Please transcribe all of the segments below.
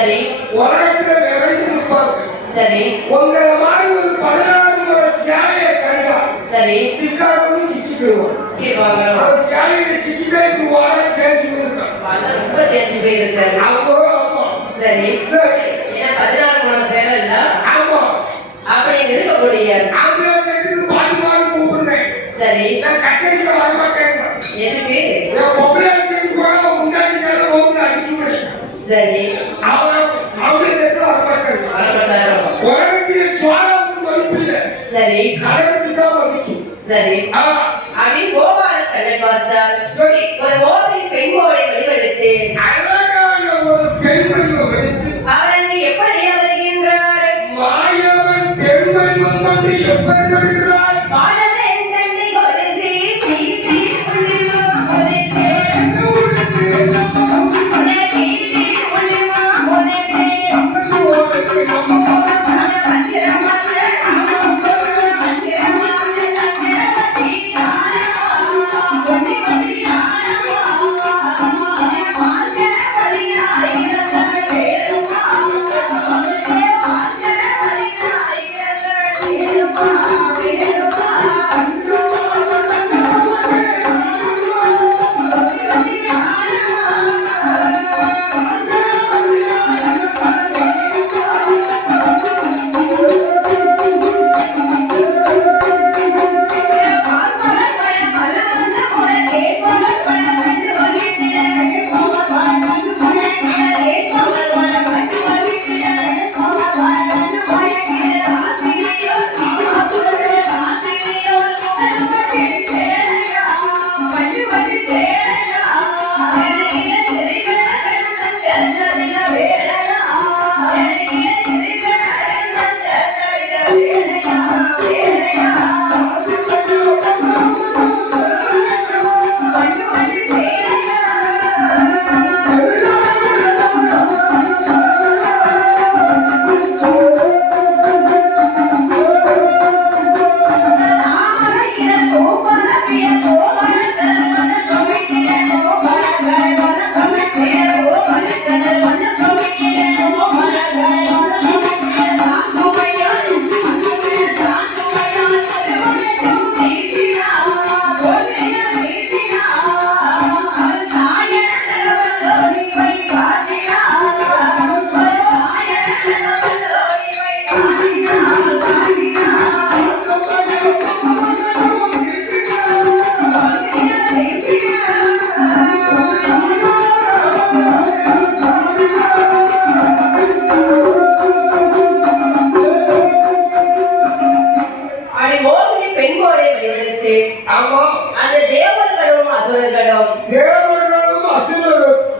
சரி. உலகத்துல விரைந்து இருப்பாங்க. சரி. உங்களை மாதிரி ஒரு 16 முறை சேலையை கண்டா சரி சிக்காகவும் சிக்கிடுவோம். சிக்கிடுவாங்க. சேலையில சிக்கிதான் இப்படி வாழ தேய்ச்சி போயிருக்காங்க. ரொம்ப தேய்ச்சி போயிருக்காரு. ஆமா. சரி சரி. ஏன்னா 16 முறை சேலை இல்ல. ஆமா. அப்படி இருக்கக்கூடிய ஆம்பளை செட்டுக்கு பாட்டு கூப்பிடுறேன். சரி. நான் கட்டடிக்க வர மாட்டேன். எதுக்கு? பொம்பளை செட்டு போனா முன்னாடி சேலை ஓட்டு அடிக்க முடியும். சரி. அவன் ஆம்பளை செட்டு வர மாட்டேன். உலகத்திலே சோழாவுக்கு மதிப்பு இல்லை. சரி. கலருக்கு தான் மதிப்பு. சரி. அப்படின்னு கோபால கண்ணை பார்த்தார். சரி. ஒரு ஓடி பெண் ஓடை வடிவெடுத்து அழகான ஒரு பெண் வடிவம் எடுத்து அவன் எப்படி வருகின்றார்? மாயவன் பெண் வடிவம் கொண்டு எப்படி வருகிறார்?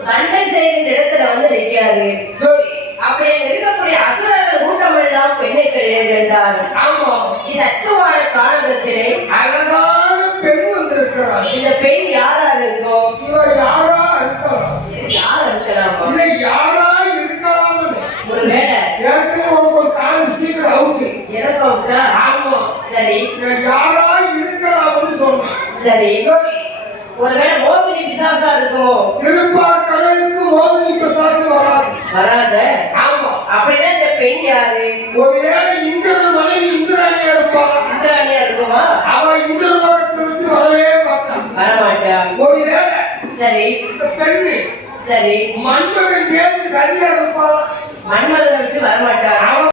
சண்டை செய்கின்ற இடத்துல வந்து நிற்கிறாரு. அப்படியே இருக்கக்கூடிய அசுரர்கள் கூட்டம் எல்லாம் பெண்ணை கிடையாது. ஆமா. இது அத்துவான காலகத்திலே அழகான பெண் வந்திருக்கிறார். இந்த பெண் யாரா இருக்கும்? இவ யாரா இருக்கலாம்? யாரா இருக்கலாம்? இவ யாரா இருக்கலாம்? ஒரு வேளை ஏற்கனவே உனக்கு ஒரு கால் ஸ்பீக்கர் அவுட். எனக்கு அவுட்டா? ஆமா. சரி. யாரா இருக்கலாம்னு சொன்னேன். சரி. ஒருவேளை மோகினி பிசாசா இருக்குமோ? திருப்பார் கடலுக்கு மோகினி பிசாசு வராது. வராத? ஆமா. அப்படின்னா இந்த பெண் யாரு? ஒருவேளை இந்திரன் மனைவி இந்திராணியா இருப்பா. இந்திராணியா இருக்குமா? அவ இந்திரலோகத்திலிருந்து வரவே மாட்டான். வரமாட்டா. ஒருவேளை சரி. இந்த பெண்ணு சரி மன்மதன் தேவி கலியா இருப்பா. மன்மதன் விட்டு வரமாட்டா.